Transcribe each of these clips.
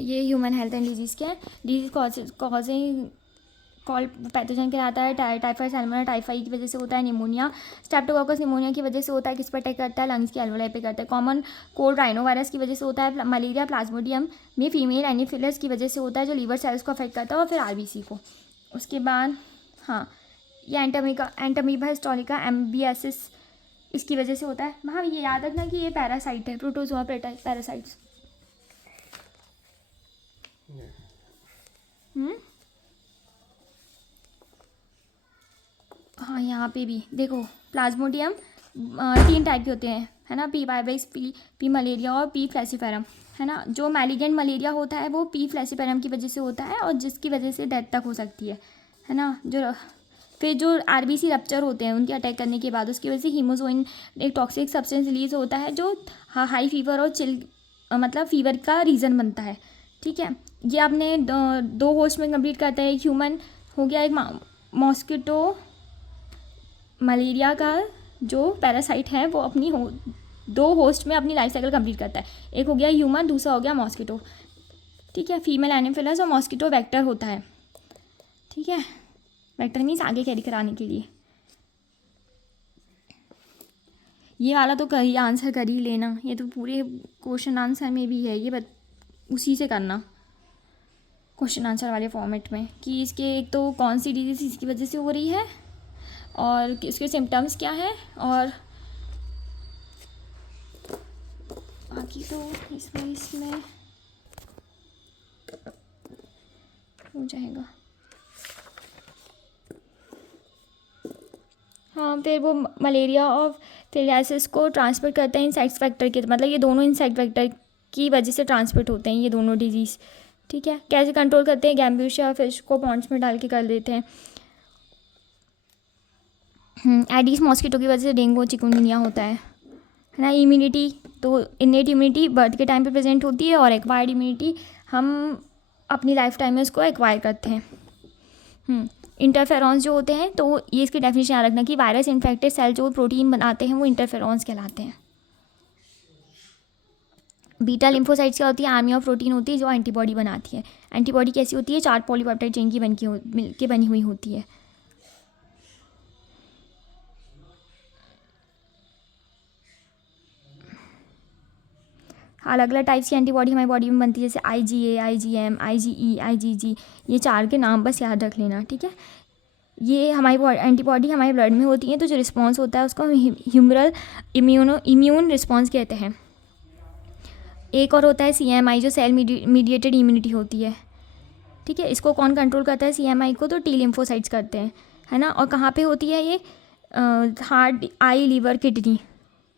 ये human health and disease के हैं। डिजीज कॉजिंग कॉल पैथोजन कहलाता है। टाइफाइड सैल्मोनेला टाइफाइड की वजह से होता है। निमोनिया स्ट्रेप्टोकोकस निमोनिया की वजह से होता है। किस पर अटैक करता है? लंग्स की एल्वेलाई पे करता है। कॉमन कोल्ड राइनो वायरस की वजह से होता है। मलेरिया प्लाज्मोडियम में फीमेल एनीफिलस की वजह से होता है, जो लीवर सेल्स को अफेक्ट करता है, और फिर आरबीसी को। उसके बाद हाँ, ये एंटमीबा हिस्टोरिका एमबीएसिस इसकी वजह से होता है। हाँ, ये याद रखना कि ये पैरासाइट है, प्रोटोजोआ पैरासाइट्स। हाँ, यहाँ पे भी देखो प्लाज्मोडियम 3 टाइप के होते हैं, है ना। पी वाइवाइस, पी मलेरिया और पी फ्लैसीफेरम, है ना। जो मैलिगेंट मलेरिया होता है वो पी फ्लैसीफेरम की वजह से होता है, और जिसकी वजह से डेथ तक हो सकती है ना। फिर जो आरबीसी रप्चर होते हैं उनके अटैक करने के बाद, उसकी वजह से हीमोजोइन एक टॉक्सिक सब्सटेंस रिलीज होता है, जो हाई फीवर और चिल मतलब फीवर का रीज़न बनता है। ठीक है, ये आपने दो होस्ट में कंप्लीट करता है। एक ह्यूमन हो गया, एक मॉस्किटो मलेरिया का जो पैरासाइट है वो अपनी 2 होस्ट में अपनी लाइफ साइकिल कंप्लीट करता है। एक हो गया ह्यूमन, दूसरा हो गया मॉस्किटो। ठीक है, फीमेल एनीफिलस और मॉस्किटो वेक्टर होता है। ठीक है, वेक्टर मीन्स आगे कैरी कराने के लिए। ये वाला तो कर ही आंसर कर ही लेना, ये तो पूरे क्वेश्चन आंसर में भी है, ये उसी से करना क्वेश्चन आंसर वाले फॉर्मेट में, कि इसके एक तो कौन सी डिजीज़ इसकी वजह से हो रही है और इसके सिम्टम्स क्या है, और बाकी तो इसमें हो जाएगा। हाँ, फिर वो मलेरिया और फिलियासिस को ट्रांसमिट करते हैं इंसेक्ट वेक्टर के, मतलब ये दोनों इंसेक्ट वेक्टर की वजह से ट्रांसमिट होते हैं ये दोनों डिजीज़। ठीक है, कैसे कंट्रोल करते हैं? गैम्ब्यूशिया फिश को पॉन्ड्स में डाल के कर देते हैं। एडिस मॉस्किटो की वजह से डेंगू चिकुनगुनिया होता है ना। इम्यूनिटी तो इनेट इम्यूनिटी बर्थ के टाइम पे प्रेजेंट होती है, और एक्वायर्ड इम्यूनिटी हम अपनी लाइफ टाइम में उसको एक्वायर करते हैं। इंटरफेरॉन्स जो होते हैं, तो ये इसकी डेफिनेशन याद रखना कि वायरस इन्फेक्टेड सेल जो प्रोटीन बनाते हैं वो इंटरफेरॉन्स कहलाते हैं। बीटा लिम्फोसाइट्स क्या होती है? आर्मी ऑफ प्रोटीन होती है जो एंटीबॉडी बनाती है। एंटीबॉडी कैसी होती है? 4 पॉलीपेप्टाइड चेन की मिलके बनी हुई होती है। अलग अलग टाइप्स की एंटीबॉडी हमारी बॉडी में बनती है, जैसे IgA, IgM, IgE, IgG, ये 4 के नाम बस याद रख लेना। ठीक है, ये हमारी एंटीबॉडी हमारे ब्लड में होती है, तो जो रिस्पॉन्स होता है उसको ह्यूमरल इम्यून रिस्पॉन्स कहते हैं। एक और होता है CMI, जो सेल मीडिएटेड इम्यूनिटी होती है। ठीक है, इसको कौन कंट्रोल करता है? CMI को तो T लिम्फोसाइट्स करते हैं, है ना। और कहाँ पे होती है ये? हार्ट, आई, लीवर, किडनी,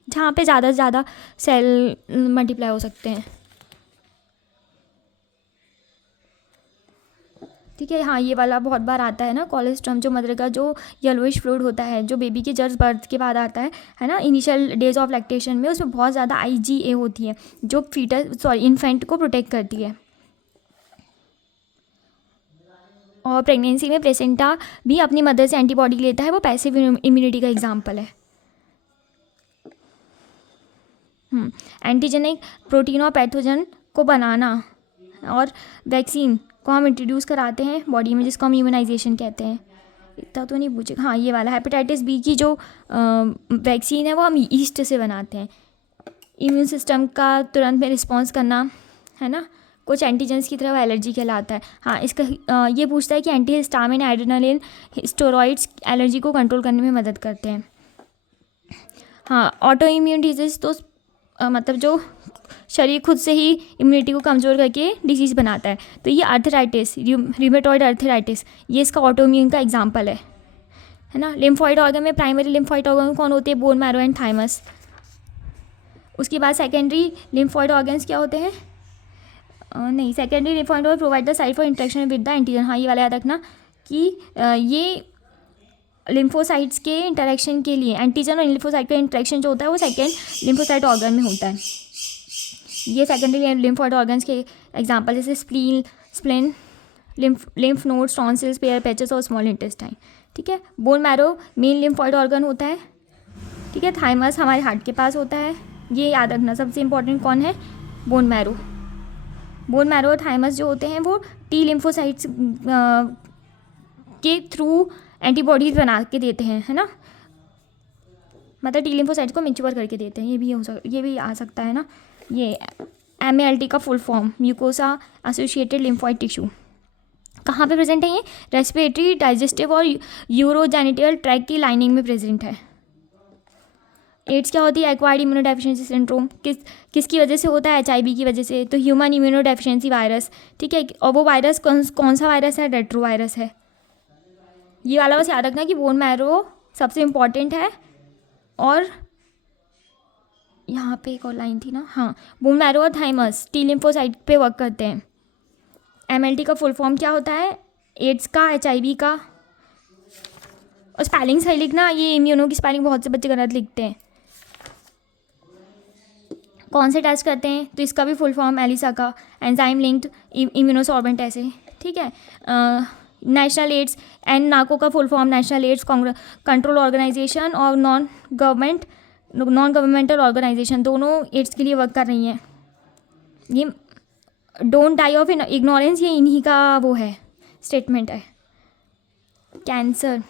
जहाँ पे ज़्यादा से ज़्यादा सेल मल्टीप्लाई हो सकते हैं। ठीक है, हाँ, ये वाला बहुत बार आता है ना, कोलेस्ट्रम, जो मदर का जो येलोइश फ्लूइड होता है, जो बेबी के जस्ट बर्थ के बाद आता है ना, इनिशियल डेज ऑफ लैक्टेशन में, उसमें बहुत ज़्यादा IgA होती है, जो इन्फेंट को प्रोटेक्ट करती है। और प्रेगनेंसी में प्लेसेंटा भी अपनी मदर से एंटीबॉडी लेता है, वो पैसिव इम्यूनिटी का एग्जाम्पल है। एंटीजेनिक प्रोटीन और पैथोजन को बनाना और वैक्सीन को हम इंट्रोड्यूस कराते हैं बॉडी में, जिसको हम इम्यूनाइजेशन कहते हैं। इतना तो नहीं पूछे। हाँ, ये वाला हेपेटाइटिस B की जो वैक्सीन है वो हम ईस्ट से बनाते हैं। इम्यून सिस्टम का तुरंत में रिस्पॉन्स करना, है ना, कुछ एंटीजेंस की तरह एलर्जी कहलाता है। हाँ, इसका ये पूछता है कि anti histamine, adrenaline, steroids allergy को कंट्रोल करने में मदद करते हैं। हाँ, ऑटो इम्यून डिजीज़ तो मतलब जो शरीर खुद से ही इम्यूनिटी को कमज़ोर करके डिजीज़ बनाता है, तो ये आर्थराइटिस, रूमेटॉइड आर्थराइटिस, ये इसका ऑटो इम्यून का एग्जाम्पल है ना। लिम्फॉइड ऑर्गन में प्राइमरी लिम्फॉइड ऑर्गन कौन होते हैं? Bone marrow and thymus. उसके बाद सेकेंडरी लिम्फॉइड ऑर्गन्स क्या होते हैं? नहीं, secondary lymphoid organ provide the site for interaction with the antigen. हाँ, ये वाला याद रखना कि ये लिम्फोसाइट्स के इंटरेक्शन के लिए, एंटीजन और लिम्फोसाइट का इंटरेक्शन जो होता है वो सेकेंड लिम्फोसाइट ऑर्गन में होता है। ये सेकेंडरी लिम्फोइड ऑर्गन्स के एग्जांपल जैसे spleen, lymph nodes, tonsils, pair patches और स्मॉल इंटेस्टाइन। ठीक है, bone marrow main lymphoid organ होता है। ठीक है, थाइमस हमारे हार्ट के पास होता है, ये याद रखना। सबसे इंपॉर्टेंट कौन है? Bone marrow. बोन मैरो और थाइमस जो होते हैं वो टी लिम्फोसाइट्स के थ्रू एंटीबॉडीज़ बना के देते हैं, है ना, मतलब टी लिम्फोसाइट्स को मैच्योर करके देते हैं। ये भी आ सकता है ना, ये MALT का full form mucosa associated lymphoid tissue. कहाँ पे प्रेजेंट है ये? रेस्पिरेटरी, डाइजेस्टिव और यूरोजेनिटल ट्रैक की लाइनिंग में प्रेजेंट है। एड्स क्या होती है? Acquired immunodeficiency syndrome. किसकी वजह से होता है? HIV की वजह से। तो ह्यूमन इम्यूनोडेफिशिएंसी वायरस, ठीक है, और वो वायरस कौन सा वायरस है? रेट्रो वायरस है। ये वाला बस याद रखना कि बोन मैरो सबसे इम्पॉर्टेंट है। और यहाँ पे एक और लाइन थी ना, हाँ, बोन मैरो और थाइमस टी लिम्फोसाइट पे वर्क करते हैं। MLT का फुल फॉर्म क्या होता है? एड्स का, HIV का। और स्पेलिंग सही लिखना, ये इम्यूनो की स्पेलिंग बहुत से बच्चे गलत लिखते हैं। कौन से टेस्ट करते हैं? तो इसका भी फुल फॉर्म एलिसा का, एंजाइम लिंक्ड इम्यूनोसॉर्बेंट ऐसे, ठीक है। नेशनल एड्स एंड नाको का full form national AIDS control organization और नॉन गवर्नमेंटल ऑर्गेनाइजेशन, दोनों एड्स के लिए वर्क कर रही हैं। ये डोंट डाई ऑफ इग्नोरेंस, ये इन्हीं का वो है, स्टेटमेंट है। कैंसर,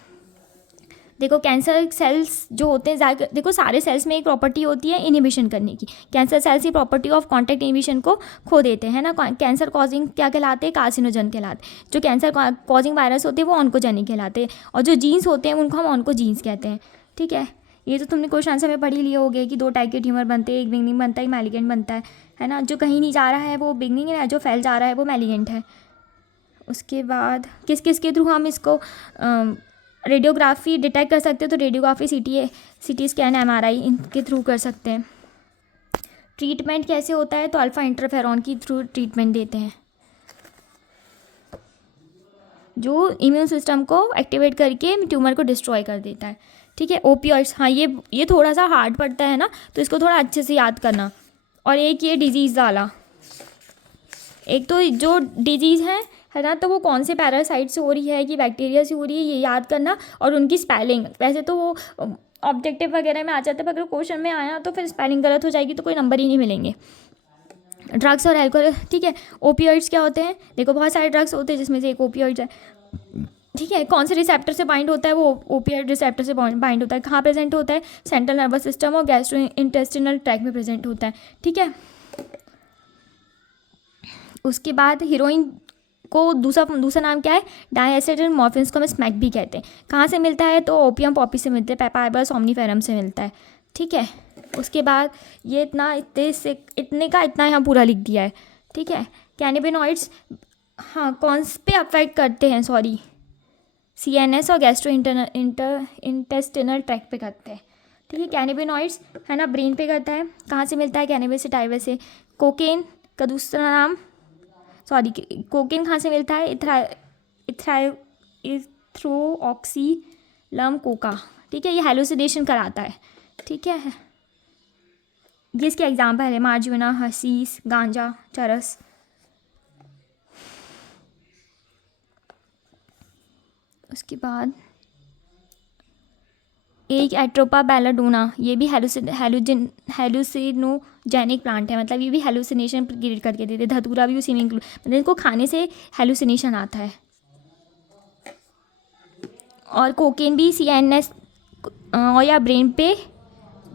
देखो कैंसर सेल्स जो होते हैं, देखो सारे सेल्स में एक प्रॉपर्टी होती है इनहिबिशन करने की। कैंसर सेल्स की प्रॉपर्टी ऑफ कॉन्टैक्ट इनहिबिशन को खो देते हैं ना। कैंसर कॉजिंग क्या कहलाते हैं? कार्सिनोजन कहलाते हैं। जो कैंसर कॉजिंग वायरस होते हैं वो ऑन्कोजेनिक कहलाते हैं, और जो जीन्स होते हैं उनको हम ऑन्कोजीन्स कहते हैं, ठीक है। ये तो तुमने क्वेश्चन आंसर में पढ़ ही लिए होगे कि 2 टाइप के ट्यूमर बनते हैं, एक बिगनिंग बनता है, एक मैलिगेंट बनता है ना। जो कहीं नहीं जा रहा है वो बिगनिंग है, जो फैल जा रहा है वो मैलिगेंट है। उसके बाद किस किस के थ्रू हम इसको रेडियोग्राफी डिटेक्ट कर सकते हैं? तो रेडियोग्राफी, CT स्कैन, MRI, इनके थ्रू कर सकते हैं। ट्रीटमेंट कैसे होता है? तो अल्फा इंटरफेरॉन की थ्रू ट्रीटमेंट देते हैं, जो इम्यून सिस्टम को एक्टिवेट करके ट्यूमर को डिस्ट्रॉय कर देता है, ठीक है। ओपियोइड्स, हाँ ये थोड़ा सा हार्ड पड़ता है ना, तो इसको थोड़ा अच्छे से याद करना। और एक ये डिजीज़ वाला, एक तो जो डिजीज़ है ना, तो वो कौन से पैरासाइट से हो रही है कि बैक्टीरिया से हो रही है, ये याद करना। और उनकी स्पेलिंग, वैसे तो वो ऑब्जेक्टिव वगैरह में आ जाता है, पर अगर क्वेश्चन में आया तो फिर स्पेलिंग गलत हो जाएगी तो कोई नंबर ही नहीं मिलेंगे। ड्रग्स और एल्कोहल, ठीक है। ओपियोइड्स क्या होते हैं? देखो बहुत सारे ड्रग्स होते हैं जिसमें से एक ओपियोइड्स है, ठीक है। कौन से रिसेप्टर से बाइंड होता है? वो ओपियोइड रिसेप्टर से बाइंड होता है। कहाँ प्रेजेंट होता है? सेंट्रल नर्वस सिस्टम और गैस्ट्रोइंटेस्टिनल ट्रैक में प्रेजेंट होता है, ठीक है। उसके बाद हीरोइन को दूसरा नाम क्या है? डायएसिटिल मॉर्फिन, इसको हम स्मैक भी कहते हैं। कहाँ से मिलता है? तो ओपियम पॉपी से मिलता है, पेपाइबर सोम्निफेरम से मिलता है, ठीक है। उसके बाद ये इतने का इतना यहाँ पूरा लिख दिया है, ठीक है। कैनिबिनॉइड्स, हाँ, कौन पे अफेक्ट करते हैं? सॉरी, CNS और गैस्ट्रो इंटेस्टिनल ट्रैक्ट पे करते हैं, ठीक है। कैनिबिनॉइड्स है ना, ब्रेन पे करता है। कहाँ से मिलता है? कैनबिस सटाइवा से। कोकेन का दूसरा नाम, सॉरी, कोकेन कहाँ से मिलता है? इथ्रोऑक्सीलम कोका, ठीक है। ये हेलुसिनेशन कराता है, ठीक है। ये इसके एग्जाम्पल है, मार्जुना, हसीस, गांजा, चरस। उसके बाद एक एट्रोपा बेलाडोना, ये भी हेलुसिनोजेनिक प्लांट है, मतलब ये भी हेलुसिनेशन क्रिएट करके देते। धतूरा भी उसी में इंक्लूड, मतलब इनको खाने से हेलुसिनेशन आता है। और कोकेन भी CNS और या ब्रेन पे,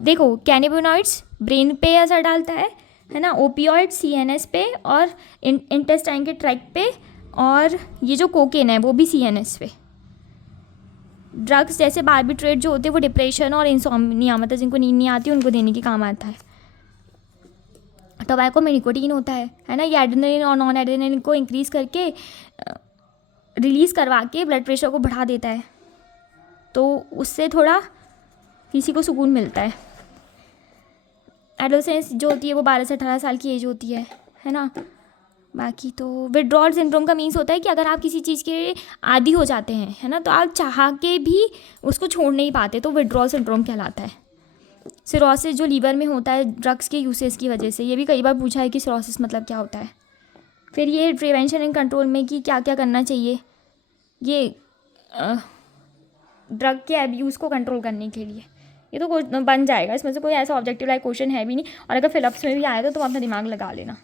देखो कैनिबिनॉइड्स ब्रेन पे असर डालता है ना। ओपियोइड CNS पे और इंटेस्टाइन के ट्रैक्ट पे, और ये जो कोकेन है वो भी CNS पे। ड्रग्स जैसे बार्बिट्रेट जो होते हैं वो डिप्रेशन और इंसोम्निया, मतलब जिनको नींद नहीं आती उनको देने के काम आता है। टोबैको में निकोटीन होता है ना, ये एड्रेनलिन और नॉन एड्रेनलिन को इंक्रीज़ करके रिलीज़ करवा के ब्लड प्रेशर को बढ़ा देता है, तो उससे थोड़ा किसी को सुकून मिलता है। एडोलेसेंस जो होती है वो 12 से 18 साल की एज होती है ना। बाकी तो विड्रॉल सिंड्रोम का मीन्स होता है कि अगर आप किसी चीज़ के आदी हो जाते हैं, है ना, तो आप चाह के भी उसको छोड़ नहीं पाते, तो विड्रॉल सिंड्रोम कहलाता है। सिरोसिस जो लीवर में होता है ड्रग्स के यूसेज की वजह से, ये भी कई बार पूछा है कि सिरोसिस मतलब क्या होता है। फिर ये प्रिवेंशन एंड कंट्रोल में कि क्या क्या करना चाहिए, ये ड्रग के अब्यूज़ को कंट्रोल करने के लिए, ये तो बन जाएगा। इसमें से कोई ऐसा ऑब्जेक्टिव लाइक क्वेश्चन है भी नहीं, और अगर फिलअप्स में भी आएगा तो तुम अपना दिमाग लगा लेना।